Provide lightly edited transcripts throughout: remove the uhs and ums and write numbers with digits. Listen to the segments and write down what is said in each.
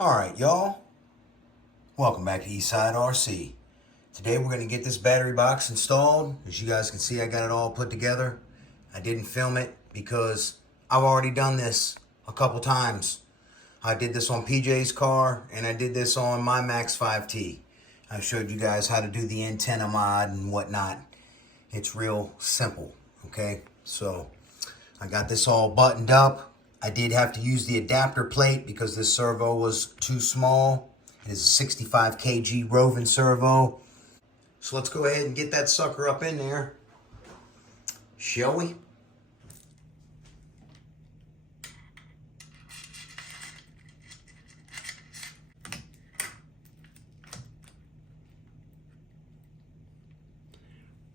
Alright, y'all. Welcome back to Eastside RC. Today we're going to get this battery box installed. As you guys can see, I got it all put together. I didn't film it because I've already done this a couple times. I did this on PJ's car and I did this on my Max 5T. I showed you guys how to do the antenna mod and whatnot. It's real simple, okay? So I got this all buttoned up. I did have to use the adapter plate because this servo was too small. It is a 65 kg Rovan servo. So let's go ahead and get that sucker up in there, shall we?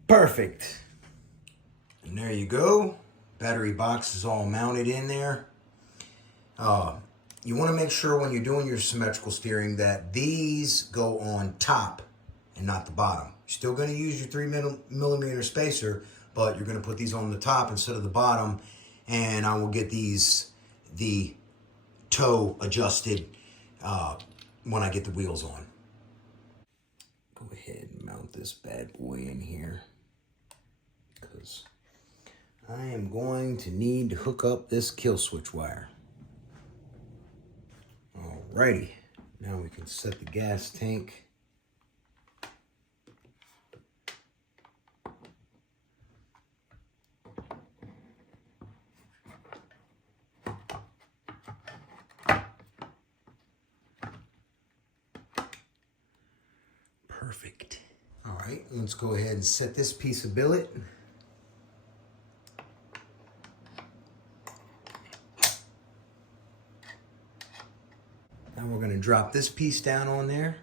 Perfect. And there you go. Battery box is all mounted in there. You want to make sure when you're doing your symmetrical steering that these go on top and not the bottom. You're still going to use your 3mm spacer, but you're going to put these on the top instead of the bottom. And I will get the toe adjusted when I get the wheels on. Go ahead and mount this bad boy in here, because I am going to need to hook up this kill switch wire. Alrighty, now we can set the gas tank. Perfect. All right, let's go ahead and set this piece of billet. Now we're going to drop this piece down on there.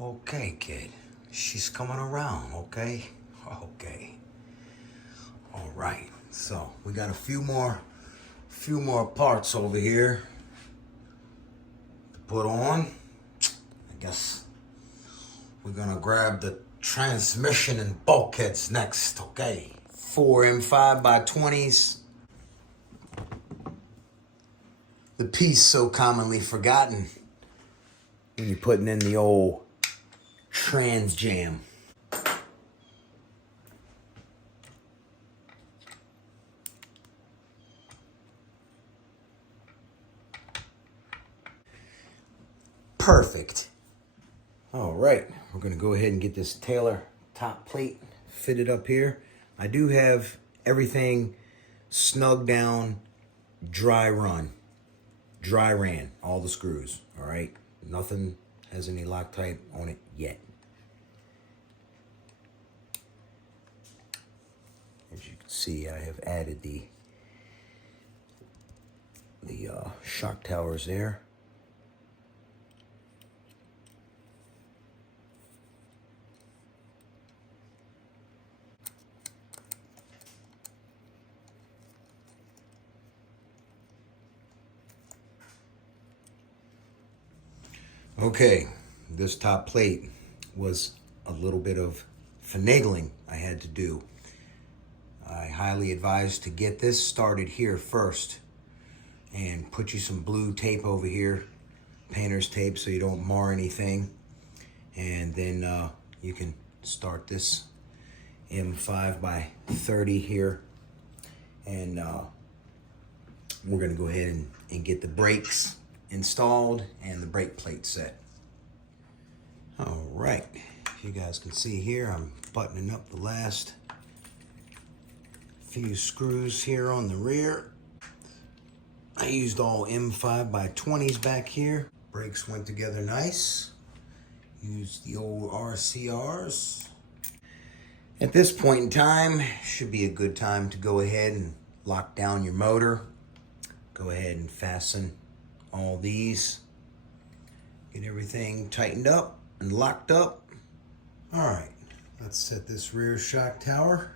Okay, kid. She's coming around, okay? Okay. All right. So we got a few more parts over here to put on. I guess we're gonna grab the transmission and bulkheads next, okay? 4 M5x20s. The piece so commonly forgotten when you're putting in the old trans jam. Perfect. All right, we're gonna go ahead and get this Taylor top plate fitted up here. I do have everything snug down, dry ran, all the screws, all right? Nothing has any Loctite on it yet. As you can see, I have added the shock towers there. Okay, this top plate was a little bit of finagling I had to do. I highly advise to get this started here first and put you some blue tape over here, painter's tape, so you don't mar anything. And then you can start this M5x30 here. And we're gonna go ahead and get the brakes installed and the brake plate set. All right, you guys can see here, I'm buttoning up the last few screws here on the rear. I used all M5x20s back here. Brakes went together nice. Used the old RCRs. At this point in time, should be a good time to go ahead and lock down your motor. Go ahead and fasten all these. Get everything tightened up and locked up. All right, let's set this rear shock tower.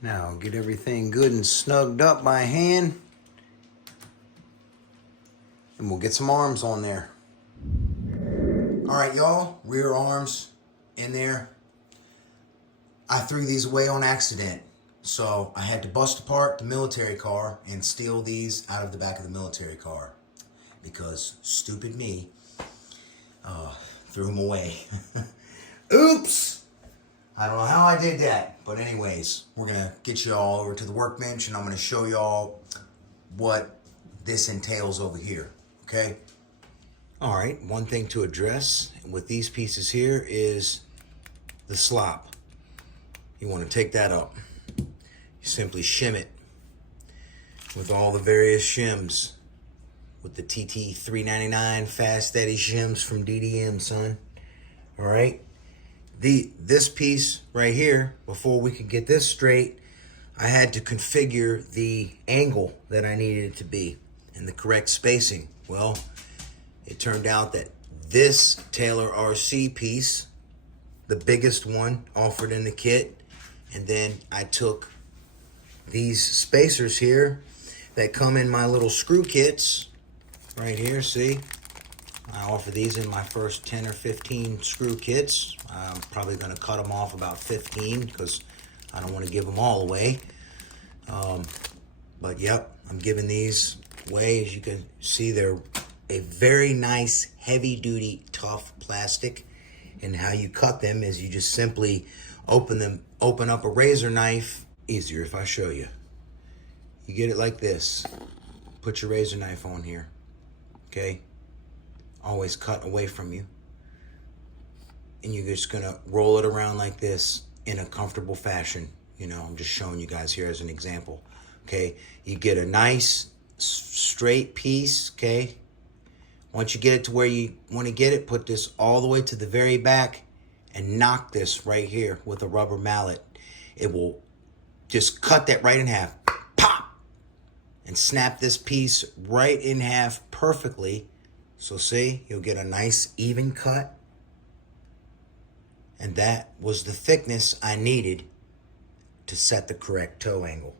Now get everything good and snugged up by hand. and we'll get some arms on there. All right, y'all, rear arms in there. I threw these away on accident. So I had to bust apart the military car and steal these out of the back of the military car because stupid me threw them away. Oops! I don't know how I did that, but anyways, we're gonna get you all over to the workbench and I'm gonna show y'all what this entails over here, okay? All right, one thing to address with these pieces here is the slop. You want to take that up. You simply shim it with all the various shims with the TT 399 Fast Steady shims from DDM, son. All right. This piece right here, before we could get this straight, I had to configure the angle that I needed it to be and the correct spacing. Well, it turned out that this Taylor RC piece, the biggest one offered in the kit, and then I took these spacers here that come in my little screw kits right here, see? I offer these in my first 10 or 15 screw kits. I'm probably going to cut them off about 15 because I don't want to give them all away. But yep, I'm giving these away. As you can see, they're a very nice, heavy-duty, tough plastic. And how you cut them is you just simply open up a razor knife. Easier if I show you. You get it like this. Put your razor knife on here, okay? Always cut away from you. And you're just gonna roll it around like this in a comfortable fashion. You know, I'm just showing you guys here as an example, okay? You get a nice straight piece, okay? Once you get it to where you want to get it, put this all the way to the very back and knock this right here with a rubber mallet. It will just cut that right in half. Pop! And snap this piece right in half perfectly. So see, you'll get a nice even cut. And that was the thickness I needed to set the correct toe angle.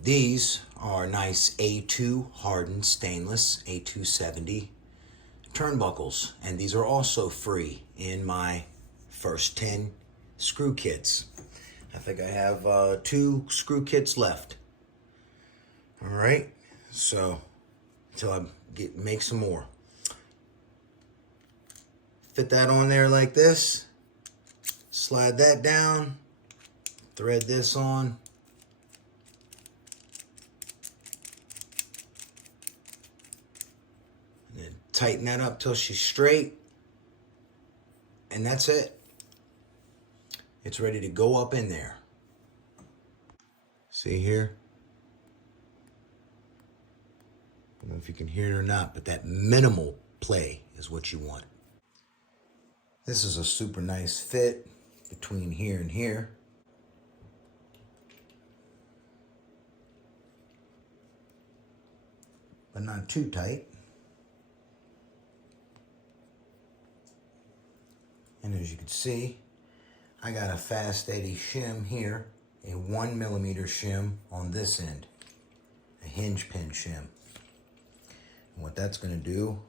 These are nice A2 hardened stainless A270 turnbuckles, and these are also free in my first 10 screw kits. I think I have 2 screw kits left. All right, so until I make some more. Fit that on there like this. Slide that down. Thread this on. And then tighten that up till she's straight. And that's it. It's ready to go up in there. See here? I don't know if you can hear it or not, but that minimal play is what you want. This is a super nice fit between here and here. But not too tight. And as you can see, I got a Fast Steady shim here, a 1mm shim on this end, a hinge pin shim. And what that's going to do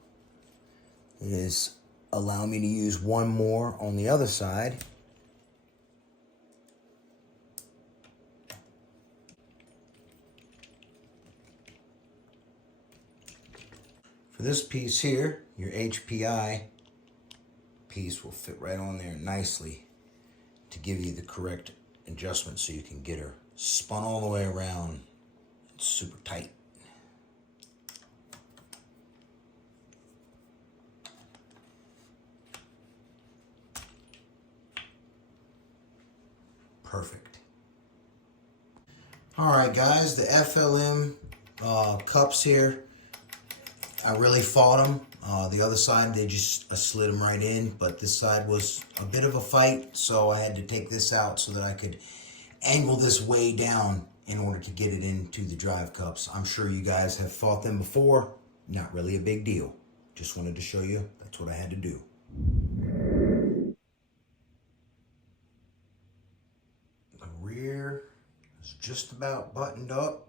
is allow me to use one more on the other side. For this piece here, your HPI piece will fit right on there nicely to give you the correct adjustment so you can get her spun all the way around. It's super tight. Perfect. All right, guys, the FLM cups here, I really fought them. The other side, they just slid them right in, but this side was a bit of a fight, so I had to take this out so that I could angle this way down in order to get it into the drive cups. I'm sure you guys have fought them before. Not really a big deal. Just wanted to show you that's what I had to do. The rear is just about buttoned up.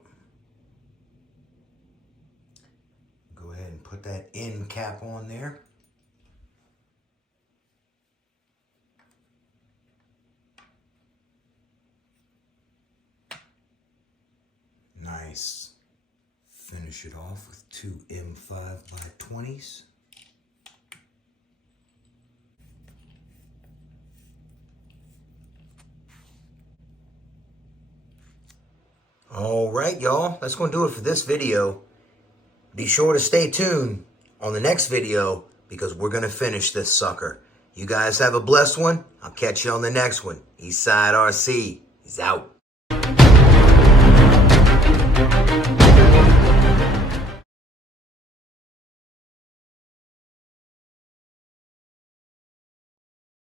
Go ahead and put that end cap on there. Nice. Finish it off with two M5x20s. All right, y'all. That's going to do it for this video. Be sure to stay tuned on the next video because we're going to finish this sucker. You guys have a blessed one. I'll catch you on the next one. Eastside RC is out.